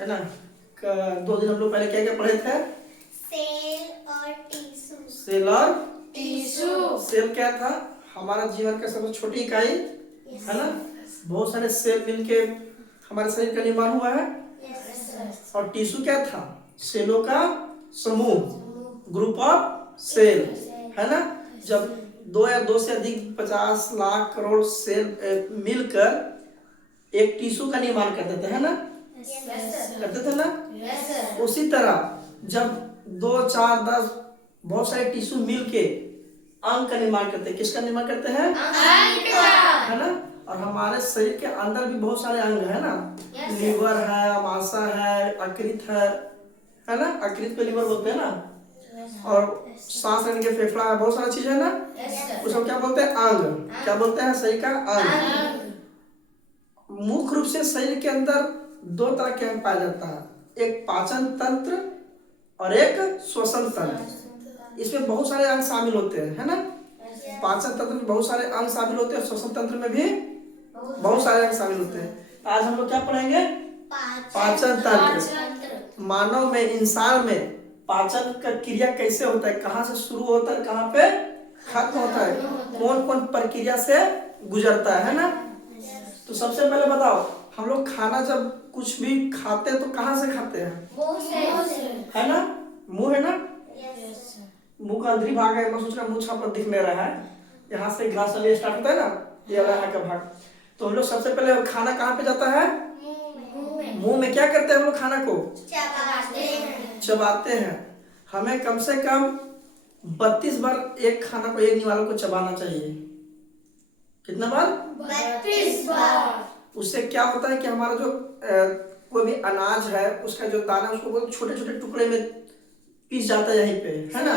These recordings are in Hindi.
है ना। 2 दिन हम लोग पहले क्या क्या पढ़े थे? सेल और टीसू। सेल और टीसू। सेल क्या था? हमारा जीवन का सबसे छोटी इकाई है ना। बहुत सारे सेल मिलके हमारे शरीर का निर्माण हुआ है। और टिश्यू क्या था? सेलों का समूह, ग्रुप ऑफ सेल, है ना। जब 2 या 2 से अधिक 50 लाख करोड़ सेल मिलकर एक टिश्यू का निर्माण करते थे, है ना, करते थे ना। उसी तरह जब 2, 4, 10 बहुत सारे टिश्यू मिलके अंग का निर्माण करते हैं। किसका निर्माण करते हैं? अंग का, है ना। और हमारे शरीर के अंदर भी बहुत सारे अंग है ना। लीवर है, अमाशय है, यकृत है ना। यकृत को लीवर बोलते हैं ना। और सांस लेने के फेफड़ा है, बहुत सारा चीज है ना। उसको क्या बोलते हैं? अंग। क्या बोलते हैं? शरीर का अंग। मुख्य रूप से शरीर के अंदर 2 तरह के अंग पाया जाता है, एक पाचन तंत्र और एक श्वसन तंत्र। इसमें बहुत सारे अंग शामिल होते हैं, है ना। पाचन तंत्र में बहुत सारे अंग शामिल होते हैं, श्वसन तंत्र में भी बहुत सारे अंग शामिल होते हैं। आज हम लोग क्या पढ़ेंगे? पाचन तंत्र। मानव में, इंसान में पाचन का क्रिया कैसे होता है, कहाँ से शुरू होता है, कहाँ पे खत्म होता है, कौन कौन प्रक्रिया से गुजरता है ना। तो सबसे पहले बताओ, हम लोग खाना जब कुछ भी खाते हैं तो कहाँ से खाते हैं? है ना, मुंह है ना। मुंह का अंदरी भाग है। मैं सोच रहा हूँ मुंह छाप दिख नहीं रहा है। यहाँ से ग्लास वाली स्टार्ट होता है ना, ये वाला का भाग। तो हम लोग सबसे पहले खाना कहाँ पे जाता है? मुंह में। क्या करते हैं हम लोग? खाना को चबाते हैं। हमें कम से कम 32 बार एक खाना को, एक निवाला को चबाना चाहिए। कितना बार? 32 बार। उससे क्या होता है कि हमारा जो कोई भी अनाज है उसका जो दाना है उसको बहुत छोटे छोटे टुकड़े में पीस जाता है यहीं पे, है ना।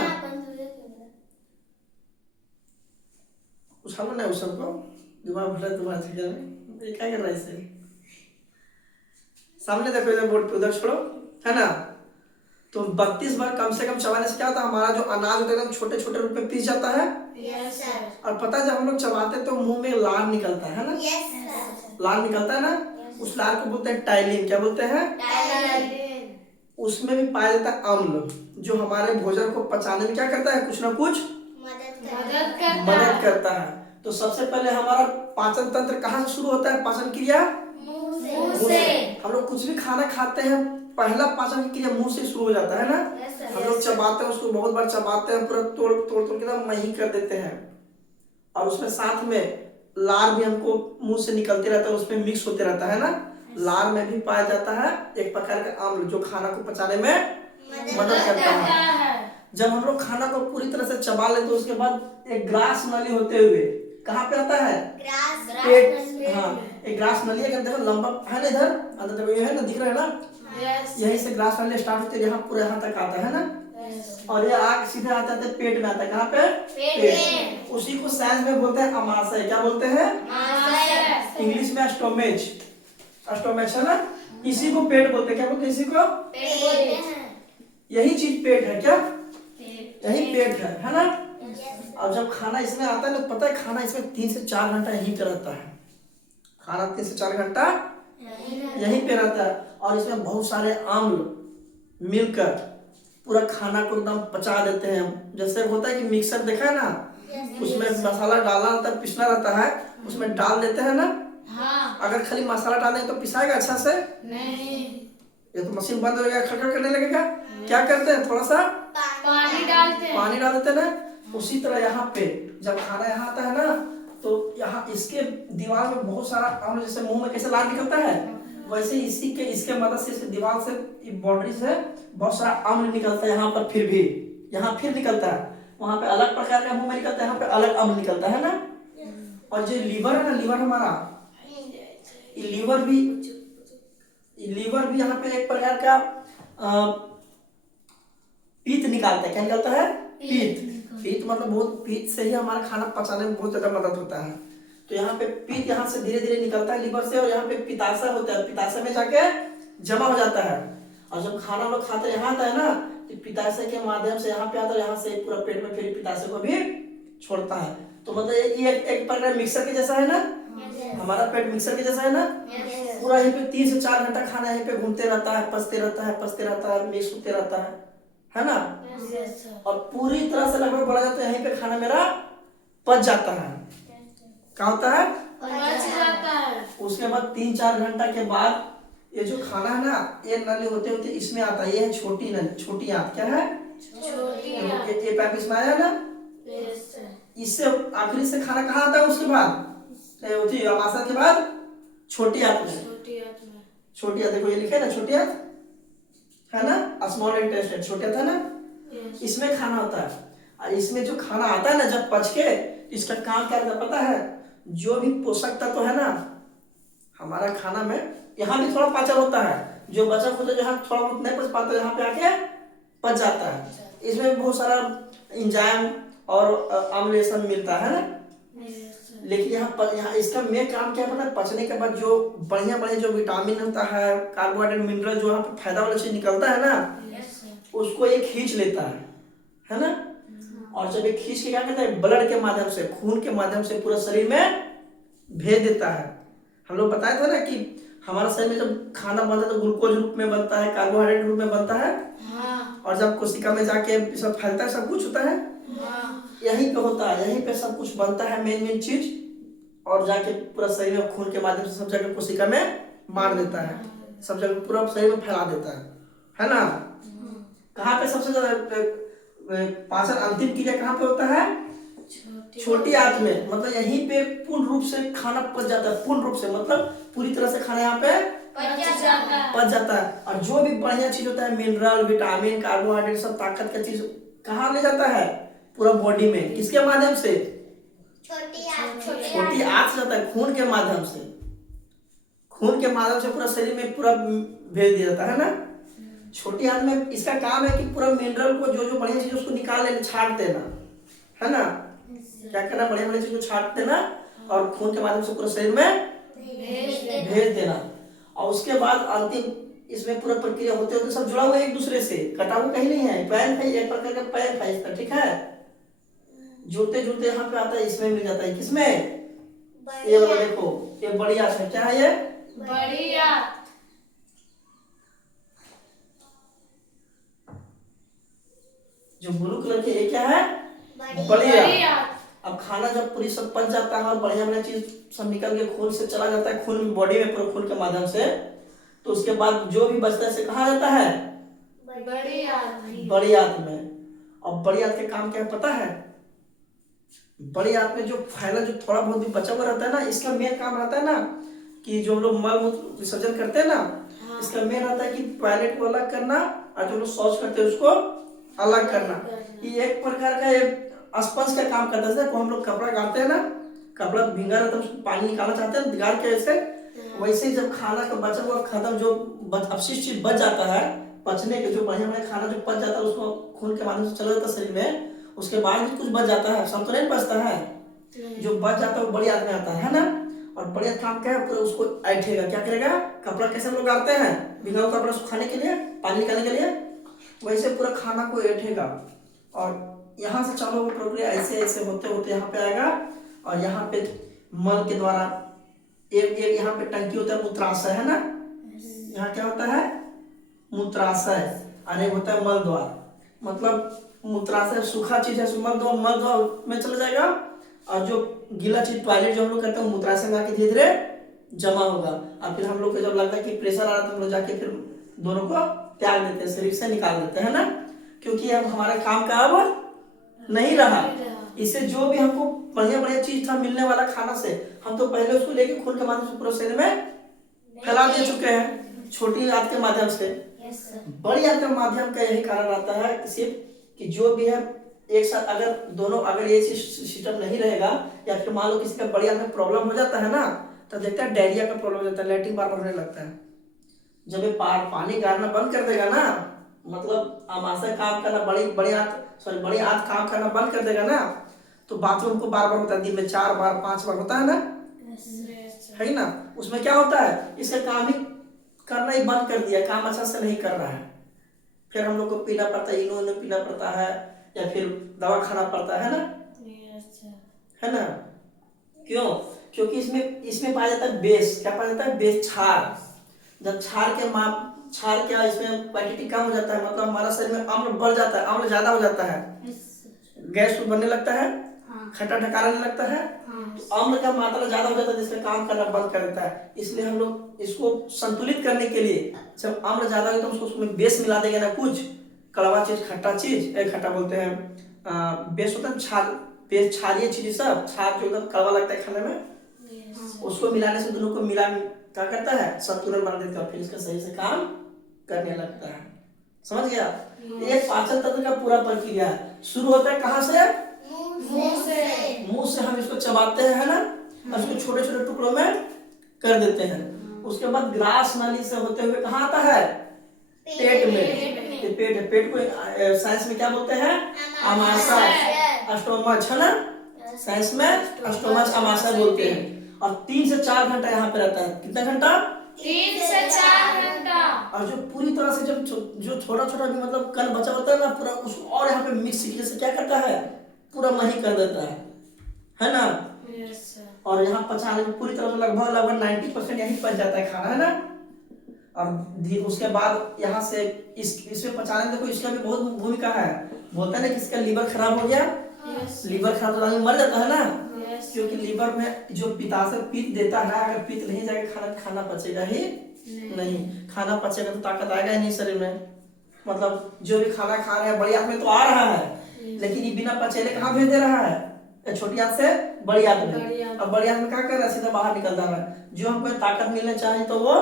उछालो ना उस सबको, दिमाग भटक तुम्हारा चक्कर में। ये क्या कर रहा है इससे? सामने देखो, इधर बोर्ड पे, उधर छोड़ो, है ना। तो 32 बार कम से कम चबाने से क्या होता है? हमारा जो अनाज होता है एकदम छोटे छोटे रूप में पीस जाता है। और पता है जब हम लोग चबाते तो मुंह में लार निकलता है ना। लार निकलता है ना। उस लार को बोलते हैं टाइलिन। क्या बोलते हैं? उसमें भी पाया जाता है अम्ल, जो हमारे भोजन को पचाने में क्या करता है? कुछ ना कुछ मदद करता है। तो सबसे पहले हमारा पाचन तंत्र कहाँ से शुरू होता है? पाचन क्रिया मुंह से। हम लोग कुछ भी खाना खाते हैं, पहला पाचन क्रिया मुंह से शुरू हो जाता है ना। हम लोग चबाते हैं, उसको बहुत बार चबाते हैं, पूरा तोड़ तोड़ तोड़ के ना मही कर देते हैं। और उसमें साथ में लार भी हमको मुंह से निकलते रहता है, उसमें मिक्स होते रहता है ना। लार में भी पाया जाता है एक प्रकार का अम्ल, जो खाना को पचाने में मदद करता है। जब हम लोग खाना को पूरी तरह से चबा लेते तो उसके बाद एक ग्रास नली होते हुए कहाँ पे आता है? पेट। हाँ, एक ग्रास नली अगर देखो लंबा है ना, इधर अंदर देखो, ये है ना, दिख रहा है ना। यहीं से ग्रास नली स्टार्ट होती है, यहाँ पूरे यहाँ तक आता है ना। और ये आग सीधे आता है पेट में आता है। कहाँ पे? पेट। उसी को साइंस में बोलते हैं अमाशय। क्या बोलते हैं? इंग्लिश में स्टोमेच। स्टोमेच है ना। इसी को पेट बोलते हैं। क्या बोलते हैं इसी को? यही चीज पेट है। क्या? यही पेट है ना। अब जब खाना इसमें आता है तो पता है खाना इसमें 3 से 4 घंटा यहीं पे रहता है। खाना 3 से 4 घंटा यहीं पे रहता है। और इसमें बहुत सारे अम्ल मिलकर पूरा खाना को एकदम पचा देते हैं। जैसे होता है कि मिक्सर देखा है ना, उसमें मसाला डालना रहता है, पिसना रहता है, उसमें डाल देते हैं ना। अगर खाली मसाला डालेंगे तो पिसाएगा अच्छा से नहीं। ये तो मशीन बंद हो जाएगा, खड़खड़ करने लगेगा। क्या करते हैं? थोड़ा सा पानी डाल देते हैं ना। उसी तरह यहाँ पे जब खाना यहाँ आता है ना, तो यहाँ इसके दीवार में बहुत सारा अम्ल, जैसे मुंह में कैसे लार निकलता है, वैसे इसके मदद से इसके दीवार से, बाउंड्री से बहुत सारा अम्ल निकलता है। यहाँ पर फिर भी यहाँ फिर निकलता है, वहाँ पे अलग प्रकार का मुंह में निकलता है, यहाँ पे अलग अम्ल निकलता है ना। और जो लीवर है ना, लीवर हमारा, लीवर भी यहाँ पे एक प्रकार का पीत निकालता है। क्या निकालता है? पीत। पीत मतलब बहुत, पीत से ही हमारा खाना पचाने में बहुत ज्यादा मदद होता है। तो यहाँ पे पीत यहाँ से धीरे धीरे निकलता है लीवर से, और यहाँ पे पिताशय होता है, पिताशय में जाके जमा हो जाता है। और जब खाना लोग खाते यहाँ आता है ना, तो पिताशय के माध्यम से यहाँ पे आता है, यहाँ से पूरा पेट में फिर पिताशय को भी छोड़ता है। तो मतलब ये एक प्रकार मिक्सर के जैसा है ना। हमारा पेट मिक्सर के जैसा है ना। पूरा यहीं पे 3 से 4 घंटा खाना यहीं पे घूमते रहता है, पचते रहता है, मिक्स होते रहता है ना। और पूरी तरह से लगभग बोला जाता है यहीं पे खाना मेरा पच जाता है। क्या होता है? पच जाता है। उसके बाद 3-4 घंटा के बाद ये जो खाना है ना, ये नली होते होते इसमें आता है। ये है छोटी नली, छोटी आंत। क्या है? छोटी ये पैप इसमें आया ना, इससे आखिरी से खाना कहाँ आता है? उसके बाद अमाशय के बाद छोटी आंत में। छोटी आंत देखो, ये लिखा है ना छोटी आंत, है ना, स्मॉल इंटेस्टाइन, छोटी आंत है ना, इसमें खाना होता है। और इसमें जो खाना आता है ना जब पच के, इसका काम क्या करता है पता है? जो भी पोषक तत्व तो है ना हमारा खाना में, यहाँ भी थोड़ा पाचन होता है। जो बचा खुचा जहाँ थोड़ा बहुत नहीं पच पाता, यहाँ पे आके पच जाता है। इसमें बहुत सारा एंजाइम और अम्लेशन मिलता है ना। लेकिन यहाँ इसका मेन काम क्या है पता है? पचने के बाद जो बढ़िया बढ़िया जो विटामिन होता है, कार्बोहाइड्रेट, मिनरल, जो यहाँ पे फायदा वाला चीज निकलता है ना, उसको ये खींच लेता है ना। और जब ये खींच के क्या करता है? ब्लड के माध्यम से, खून के माध्यम से पूरा शरीर में भेज देता है। हम लोग बताए थे ना कि हमारे शरीर में जब खाना बनता है तो ग्लूकोज रूप में बनता है, कार्बोहाइड्रेट रूप में बनता है। और जब कोशिका में जाके सब फैलता है, सब कुछ होता है, यहीं पे होता है, यहीं पे सब कुछ बनता है, मेन चीज। और जाके पूरा शरीर में खून के माध्यम से सब जगह कोशिका में बांट देता है, सब जगह पूरा शरीर में फैला देता है ना। कहाँ पे सबसे ज्यादा पाचन अंतिम क्रिया कहाँ पे होता है? छोटी आंत में। मतलब यहीं पे पूर्ण रूप से खाना पच जाता है, पूर्ण रूप से मतलब पूरी तरह से खाना यहाँ पे पच जाता है। और जो भी बढ़िया चीज होता है, मिनरल, विटामिन, कार्बोहाइड्रेट, सब ताकत का चीज कहाँ ले जाता है? पूरा बॉडी में। किसके माध्यम से? छोटी आंत से जाता है, खून के माध्यम से। खून के माध्यम से पूरा शरीर में पूरा भेज दिया जाता है ना। छोटी आंत में इसका काम है कि पूरा मिनरल को, जो जो बढ़िया चीज उसको निकाल लेना, छाट देना, है ना। क्या करना? बढ़िया बढ़िया चीज को छाट देना और खून के माध्यम से पूरा शरीर में भेज देना। और उसके बाद अंतिम इसमें पूरा प्रक्रिया होते होते सब जुड़ा हुआ है एक दूसरे से, कटा हुआ कहीं नहीं है। पैन है, एक प्रकार का पैन है इसका, ठीक है। जुड़ते जुड़ते यहाँ पे आता है, इसमें मिल जाता है। किसमें? ये वाला देखो, ये बड़ी आंत है। क्या है ये? बड़ी आंत। जो ब्लू कलर की ये क्या है? बड़ी आंत। अब खाना जब पूरी सब पच जाता है और बढ़िया बढ़िया चीज सब निकल के खून से चला जाता है, खून बॉडी में पूरा खून के माध्यम से, तो उसके बाद जो भी बचता है कहाँ जाता है? बड़ी आंत में। और बड़ी आंत का काम क्या है पता है? बड़ी आंत में जो फैला, जो थोड़ा बहुत भी बचा हुआ रहता है ना, इसका मेन काम रहता है ना कि जो हम लोग मल मूत्र विसर्जन करते हैं ना, इसका मेन रहता है कि टॉयलेट को अलग करना और जो लोग शौच करते हैं उसको अलग करना। ये एक प्रकार का स्पंज का काम करता है। हम लोग कपड़ा गाड़ते हैं ना, कपड़ा भींगा रहता है, उसको पानी निकालना चाहते हैं गाड़ के, ऐसे वैसे ही जब खाना का बचा हुआ खत्म, जो अपशिष्ट चीज बच जाता है पचने के, जो बढ़िया बढ़िया खाना जो पच जाता है उसको खून के माध्यम से चला जाता है शरीर में, उसके बाद भी कुछ बच जाता है, सब तो नहीं बचता है। जो बच जाता है वो बड़ी आंत में आता है ना। और बड़ी आंत काम क्या है? पूरा उसको ऐठेगा। क्या करेगा? कपड़ा कैसे हम लोग गाड़ते हैं, भीगा हुआ कपड़ा सुखाने के लिए, पानी निकालने के लिए, वैसे पूरा खाना को ऐठेगा। और यहाँ से चालू प्रक्रिया ऐसे ऐसे होते होते यहाँ पे आएगा। और यहाँ पे मल के द्वारा एक यहाँ पे टंकी होता है, मूत्राशय, है ना। यहाँ क्या होता है? मूत्राशय। अरे होता है मल द्वार। मतलब मूत्राशय सूखा चीज है, मल द्वार में चला जाएगा। और जो गीला चीज टॉयलेट जो हम लोग करते हैं मूत्राशय में आके धीरे धीरे जमा होगा। और फिर हम लोग को जब लगता है कि प्रेशर आ रहा है तो हम लोग जाके फिर दोनों को त्याग देते हैं, शरीर से निकाल देते हैं ना। क्योंकि अब हमारा काम का अब नहीं रहा। इससे जो भी हमको बढ़िया बढ़िया चीज था मिलने वाला खाना से, हम तो पहले उसको लेके खून के माध्यम से पूरे शरीर में फैला दे चुके हैं, छोटी आंत के माध्यम से। बड़ी आंत के माध्यम का यही कारण रहता है सिर्फ कि जो भी है एक साथ, अगर दोनों, अगर ये सिस्टम नहीं रहेगा, या फिर मान लो किसी का बड़ी आंत में प्रॉब्लम हो जाता है ना, तो देखता है डायरिया का प्रॉब्लम हो जाता है, लैट्रिन बार बार होने लगता है। जब ये पानी गाड़ना बंद कर देगा ना, मतलब आमाशय काम करना, बड़ी आंत काम करना बंद कर देगा ना, तो बाथरूम को बार बार होता है, दिन में 4 बार 5 बार होता है ना, है ना। उसमें क्या होता है? इसका काम ही करना ही बंद कर दिया, काम अच्छा से नहीं कर रहा है। फिर हम लोग को पीना पड़ता है, इनो पीना पड़ता है, या फिर दवा खाना पड़ता है ना, है ना। क्यों? क्योंकि इसमें पाया जाता है बेस। क्या पाया जाता है? बेस, क्षार। जब क्षार क्या इसमें क्वांटिटी कम हो जाता है, मतलब हमारा शरीर में अम्ल बढ़ जाता है, अम्ल ज्यादा हो जाता है, गैस बनने लगता है, खट्टा ढकाने लगता है, तो अम्ल का मात्रा ज्यादा हो जाता है जिसमें काम करना बंद कर देता है। इसलिए हम लोग इसको संतुलित करने के लिए जब अम्ल ज्यादा हो तो उसमें बेस मिला देंगे ना, कुछ कड़वा चीज, खट्टा चीज, खट्टा बोलते हैं, बेस होता है छाल, बेस क्षारीय चीज, सब छाल जो एकदम कड़वा लगता है खाने में, उसको मिलाने से दोनों को मिला क्या करता है? संतुलन बना देता है, फिर इसका सही से काम करने लगता है। समझ गया? ये पाचन तंत्र का पूरा प्रक्रिया है। शुरू होता है कहाँ से? मुंह से हम इसको चबाते हैं, है ना, और इसको छोटे छोटे टुकड़ों में कर देते हैं। उसके बाद ग्रास नाली से होते हुए कहाँ आता है? पेट में। ये पेट है, पेट को साइंस में क्या बोलते हैं? आमाशय, स्टोमच, है ना, साइंस में स्टोमच, आमाशय बोलते हैं। और 3 से 4 घंटा यहाँ पे रहता है। कितना घंटा? 3 से 4 घंटा। और जो पूरी तरह से जब जो छोटा छोटा भी मतलब कण बचा होता है ना, पूरा उसको और यहाँ पे मिक्स जैसे क्या करता है? पूरा मही कर देता है ना। और यहाँ पचाने में पूरी तरह से लगभग 90% यही पच जाता है खाना, है ना। और उसके बाद यहाँ से इसमें पचाने में देखो इसका भी बहुत भूमिका है। बोलते हैं ना किसका लीवर खराब हो गया, लीवर खराब तो आदमी मर जाता है ना, क्योंकि लीवर में जो पित्ताशय पित्त देता है, अगर पित्त नहीं जाएगा खाना पचेगा ही नहीं। खाना पचेगा तो ताकत आएगा ही नहीं शरीर में। मतलब जो भी खाना खा रहे हैं बड़ी आंत में तो आ रहा है, लेकिन ये बिना पचेले कहाँ भेज दे रहा है? छोटी आंत से बड़ी आंत में। अब बड़ी आंत में क्या कर रहा है? सीधा बाहर निकल रहा है। जो हमको ताकत मिलना चाहिए तो वो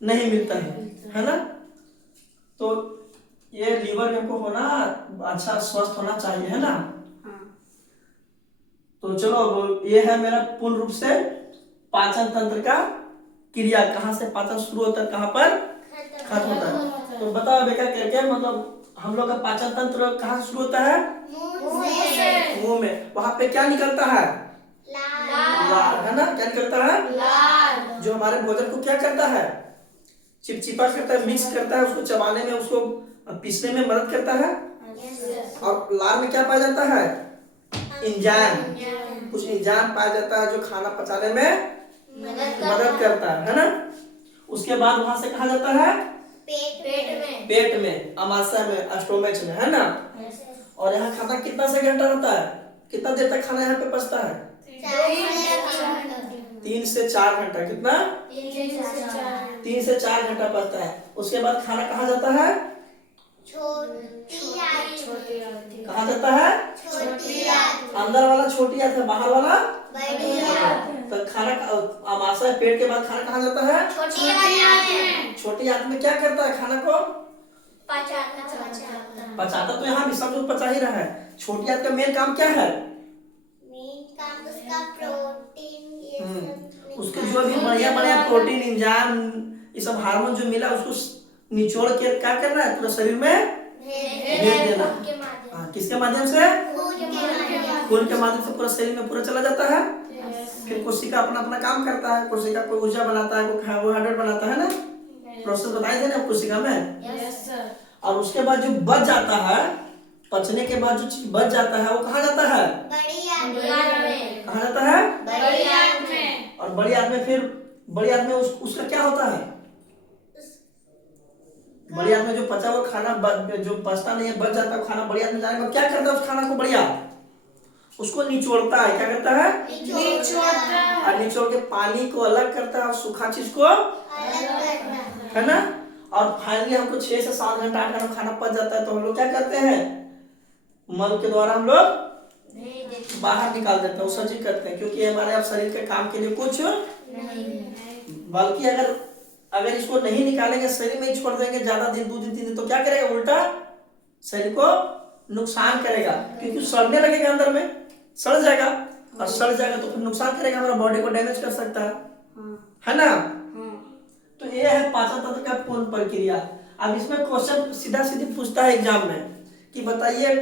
नहीं मिलता है ना। तो ये लीवर में हमको होना अच्छा, स्वस्थ होना चाहिए, है ना। तो चलो, ये है मेरा पूर्ण रूप से पाचन तंत्र का क्रिया। कहाँ से पाचन शुरू होता है, कहाँ पर खत्म होता है। तो बताओ बेटा करके, मतलब हम लोग का पाचन तंत्र कहाँ से शुरू होता है? मुंह में। वहां पे क्या निकलता है? लार, है ना। क्या निकलता है? लार। जो हमारे भोजन को क्या करता है? चिपचिपा करता है, मिक्स करता है, उसको चबाने में, उसको पीसने में मदद करता है। और लार में क्या पाया जाता है? एंजाइम। कुछ एंजाइम पाया जाता है जो खाना पचाने में मदद करता है ना। उसके बाद वहां से कहा जाता है? पेट में, आमाशय में, स्टोमच में, है ना। और यहाँ खाना कितना से घंटा रहता है? कितना देर तक खाना यहाँ पे पचता है? 3 से 4 घंटा। कितना? 3 से 4 घंटा पचता है। उसके बाद खाना कहाँ जाता है? कहाँ जाता है? अंदर वाला छोटी आंत है, बाहर वाला बड़ी आंत। तो खाना आमाशय, पेट के बाद खाना कहाँ जाता है? छोटी आंत में क्या करता है? खाना को पचाता। तो यहाँ भी सब लोग पचा ही रहा है। छोटी आंत का मेन काम क्या है? उसका प्रोटीन, ये सब उसके जो भी बढ़िया प्रोटीन, एंजाइम, ये सब हार्मोन जो मिला उसको निचोड़ के क्या करना है? पूरे शरीर में भेज देना। किसके माध्यम से? खून के माध्यम से पूरा शरीर में पूरा चला जाता है। फिर कोशिका अपना अपना काम करता है। कोशिका कोई ऊर्जा बनाता है, कोई कार्बोहाइड्रेट बनाता है ना। प्रोसेस बताए थे ना कोशिका में। और उसके बाद जो बच जाता है, पचने के बाद जो चीज बच जाता है वो कहाँ जाता है? कहाँ जाता है? और बड़ी आंत में। फिर बड़ी आंत में उसका क्या होता है? बड़ी आंत में जो पचा हुआ खाना जो पचता नहीं है, बच जाता है खाना, बड़ी आंत में जाने के बाद क्या करता है? उस खाना को बढ़िया उसको निचोड़ता है। क्या करता है? और निचोड़ के पानी को अलग करता है और सूखा चीज को है ना। और फाइनली हमको 6 से 7 घंटा 8 घंटा खाना पच जाता है। तो हम लोग क्या करते हैं? मल के द्वारा हम लोग बाहर निकाल देते हैं, उसर्जित करते हैं, क्योंकि हमारे अब शरीर के काम के लिए कुछ बल्कि अगर इसको नहीं निकालेंगे, शरीर में ही छोड़ देंगे ज्यादा दिन, 2 दिन 3 दिन, तो क्या करेगा? उल्टा शरीर को नुकसान करेगा, क्योंकि सड़ने लगेगा, अंदर में सड़ जाएगा। और सड़ जाएगा तो फिर नुकसान करेगा, हमारा बॉडी को डैमेज कर सकता है ना। तो ये है पाचन तंत्र का पूर्ण प्रक्रिया। अब इसमें क्वेश्चन सीधा सीधी पूछता है एग्जाम में कि बताइए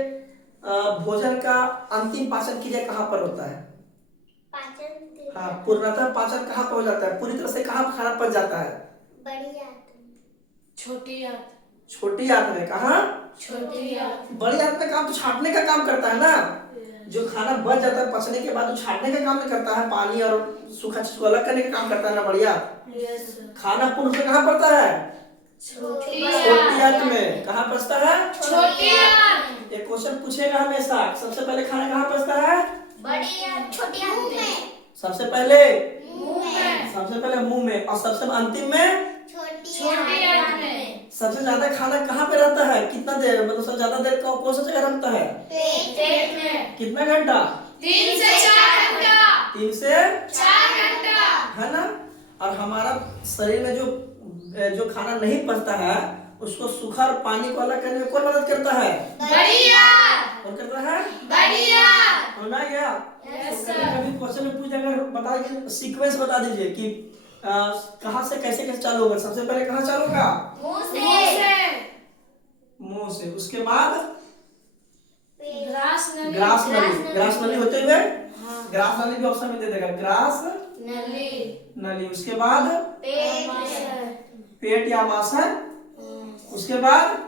भोजन का अंतिम पाचन क्रिया कहाँ पर होता है? हाँ, पूर्णतः पाचन कहाँ पर हो जाता है? पूरी तरह से कहाँ खाना पच जाता है? छोटी आंत। छोटी आंत में। कहाँ? छोटी आंत। बड़ी आंत में काम तो छांटने का काम करता है ना। जो खाना बच जाता है पचने के बाद वो छाटने का काम नहीं करता है, पानी और सूखा चीज को अलग करने का काम करता है ना बढ़िया। खाना पूर्ण से कहाँ पड़ता है? छोटी आंत में। कहाँ पचता है? छोटी आंत। एक क्वेश्चन पूछेगा हमेशा, सबसे पहले खाना कहाँ पचता है? बड़ी आंत, छोटी आंत में। सबसे पहले मुंह में। सबसे पहले मुंह में, और सबसे अंतिम में छोटी छोटी आंत में। सबसे ज्यादा खाना कहाँ पे रहता है? कितना देर, मतलब सबसे ज्यादा देर कौन सा जगह रखता है? पेट में। कितना घंटा? 3 से 4 घंटा। 3 से 4 घंटा। है ना। और हमारा शरीर में जो खाना नहीं पचता है उसको सूखा और पानी को अलग करने में कौन मदद करता है? बड़ी आंत। कौन करता है? बड़ी आंत। समझ में गया? यस तो सर। कभी क्वेश्चन में पूछ अगर बता दीजिए, सीक्वेंस बता दीजिए कि कहाँ से कैसे कैसे चालू होगा। सबसे पहले कहाँ चालू होगा? मुंह से। मुंह से। उसके बाद ग्रास नली। ग्रास नली। ग्रास नली होते हुए हाँ। ग्रास नली भी ऑप्शन में दे देगा, ग्रास नली। नली। उसके बाद पेट में। पेट या आमाशय। उसके बाद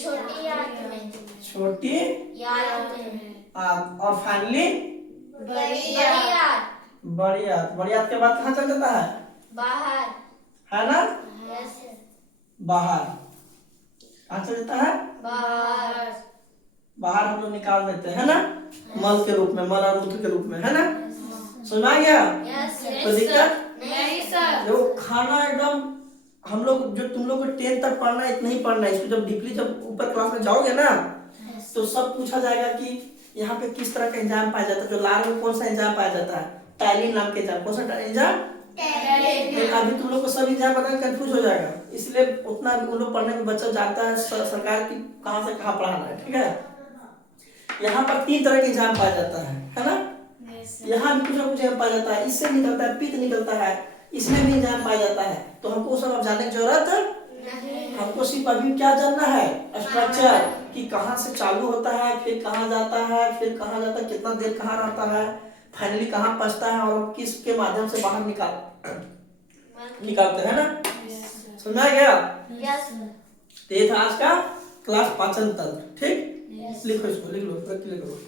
छोटी आंत में। छोटी आंत में। आंत। और फाइनली बड़ी आंत। बड़ी आंत। बड़ी आंत के बाद कहाँ चल जाता है? बाहर। है ना, यस। बाहर। कहाँ चल जाता है? बाहर। बाहर हम लोग निकाल देते हैं ना, मल के रूप में, मल और मूत्र के रूप में, है ना। समझ में आ गया? यस। कोई दिक्कत? नहीं सर। जो खाना एकदम हम लोग, जो तुम लोग को 10 तक पढ़ना है इतना ही पढ़ना है। इसको जब डीपली जब ऊपर क्लास में जाओगे ना तो सब पूछा जाएगा कि यहाँ पे किस तरह का एंजाइम पाया जाता है। जो लार में कौन सा एंजाइम पाया जाता है? टैलिन नाम के एंजाइम। कौन सा एंजाइम? अभी तुम लोग को सब एंजाइम पता है, कंफ्यूज हो जाएगा। इसलिए उतना उन लोग पढ़ने में बच्चा जानता है सरकार की कहाँ से कहाँ पढ़ाना है, ठीक है। यहाँ पर 3 तरह के एंजाइम पाया जाता है ना। यहाँ भी कुछ ना कुछ एंजाइम पाया जाता है। इससे निकलता है, पित्त निकलता है, इसमें भी एंजाइम पाया जाता है। तो हमको सब अब जानने की जरूरत नहीं। हमको सिर्फ अभी क्या जानना है? स्ट्रक्चर, कि कहाँ से चालू होता है, फिर कहाँ जाता है, फिर कहाँ जाता है, कितना देर कहाँ रहता है, फाइनली कहाँ पचता है और किसके माध्यम से बाहर निकालते हैं ना। समझा गया? यस। तो ये था आज का क्लास पाचन तंत्र। ठीक, लिखो इसको, लिख लो, लिख लो।